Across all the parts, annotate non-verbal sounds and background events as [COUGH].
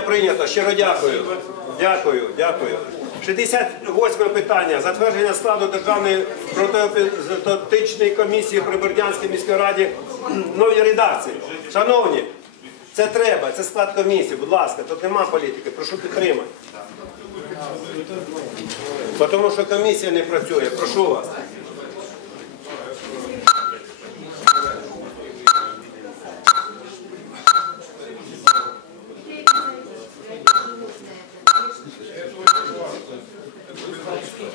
Прийнято, щиро дякую. Дякую, дякую. 68 питання. Затвердження складу Державної протиепізотичної комісії при Бердянській міській раді [CLEARS THROAT] в новій редакції. Шановні, це треба, це склад комісії, будь ласка, тут нема політики, прошу підтримати. Тому що комісія не працює, прошу вас.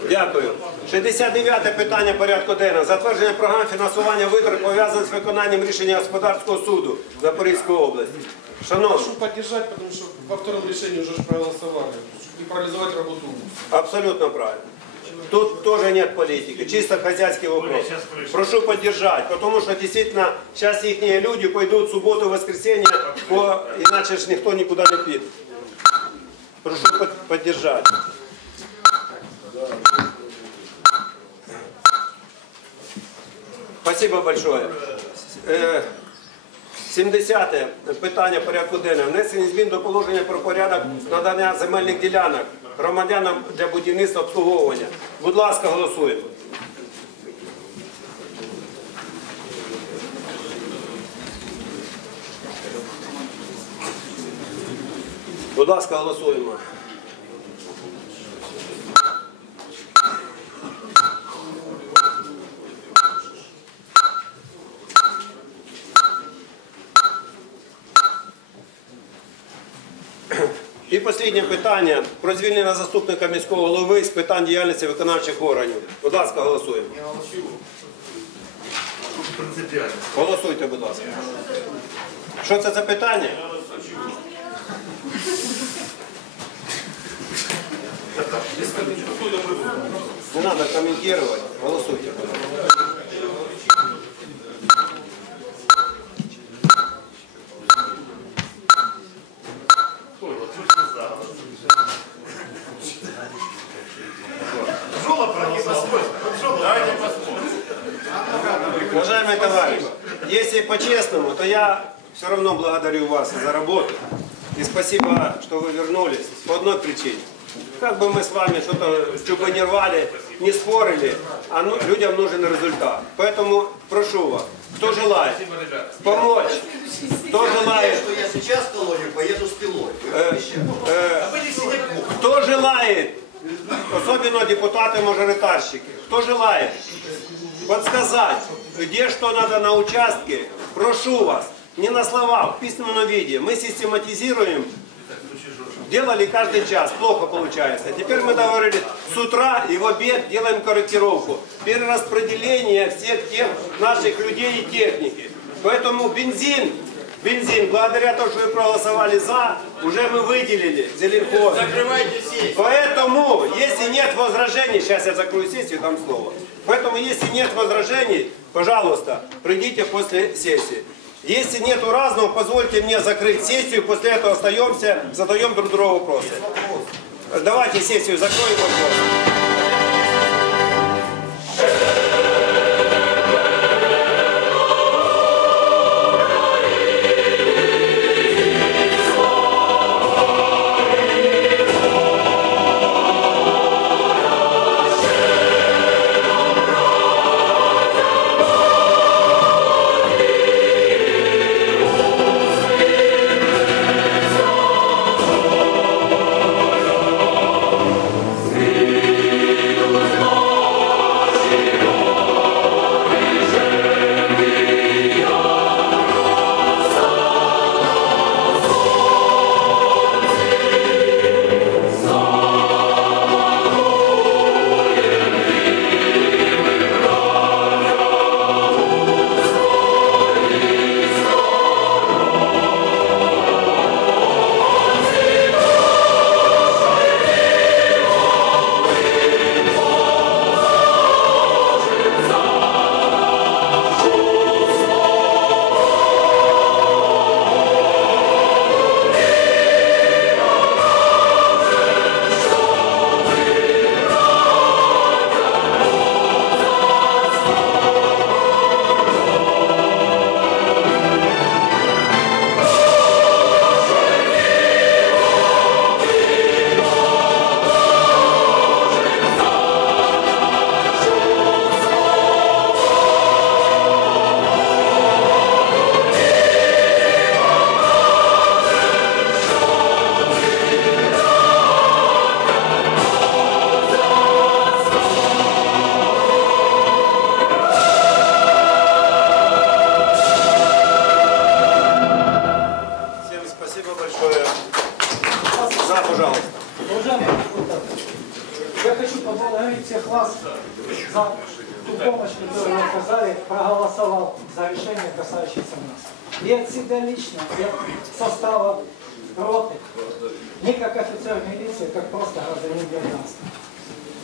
Дякую. 69 питання порядку денного. Затвердження програм фінансування витрат пов'язаних з виконанням рішення господарського суду Запорізької області. Шановні, Прошу поддержать, потому что во втором решении уже ж проголосовали. Чтобы не парализовать работу ВУЗа. абсолютно правильно. Тут тоже нет политики, чисто хозяйский вопрос. Прошу поддержать, потому что действительно сейчас их люди пойдут в субботу, в воскресенье, по- иначе ж никто никуда не пит. Прошу под- поддержать. Спасибо большое. Е, 70 питання порядку денного. Внесення змін до положення про порядок надання земельних ділянок громадянам для будівництва обслуговування. Будь ласка, голосуємо. Будь ласка, голосуємо. І останнє питання про звільнення заступника міського голови з питань діяльності виконавчих органів. Будь ласка, голосуємо. Принципіально. Голосуйте, будь ласка. Що це за питання? Не треба коментувати. Голосуйте. будь ласка. По-честному, то я все равно благодарю вас за работу. И спасибо, что вы вернулись по одной причине. Как бы мы с вами что-то, что бы не рвали, не спорили, а ну- людям нужен результат. Поэтому прошу вас, кто желает помочь, кто желает, что я сейчас в колонию поеду с пилой. Э, э, кто желает, особенно депутаты-мажоритарщики, кто желает подсказать, где что надо на участке, прошу вас, не на словах, в письменном виде. Мы систематизируем, делали каждый час, плохо получается. Теперь мы договорились, с утра и в обед делаем корректировку, перераспределение всех тех наших людей и техники. Поэтому бензин, бензин, благодаря тому, что вы проголосовали за, уже мы выделили Зеленхоз. Закрывайте сессию. Поэтому, если нет возражений, сейчас я закрою сессию, там слово. Поэтому, если нет возражений, пожалуйста, придите после сессии. Если нету разного, позвольте мне закрыть сессию, после этого остаемся, задаем друг другу вопросы. Давайте сессию закроем вопрос. Вас за ту помощь, которую вы оказали, проголосовал за решение, касающееся нас. И от себя лично, и от состава роты, не как офицер милиции, как просто гражданин Бердянска.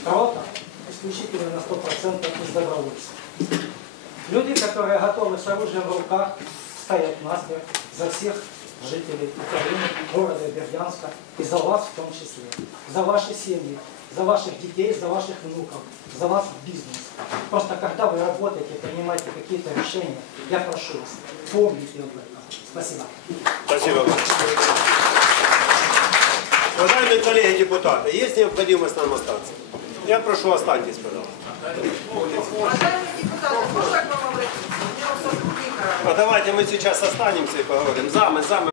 Рота исключительно на 100% из добровольцев. Люди, которые готовы с оружием в руках стоять насмерть за всех жителей Украины, города Бердянска и за вас в том числе. За ваши семьи, за ваших детей, за ваших внуков, за ваш бизнес. Просто когда вы работаете, принимаете какие-то решения, я прошу вас, помните об этом. Спасибо. Спасибо. Уважаемые коллеги депутаты, есть необходимость нам остаться? Я прошу, останьтесь, пожалуйста. Уважаемые депутаты, можно к вам обратиться? У меня у сотрудника А давайте мы сейчас останемся и поговорим. Замы, замы.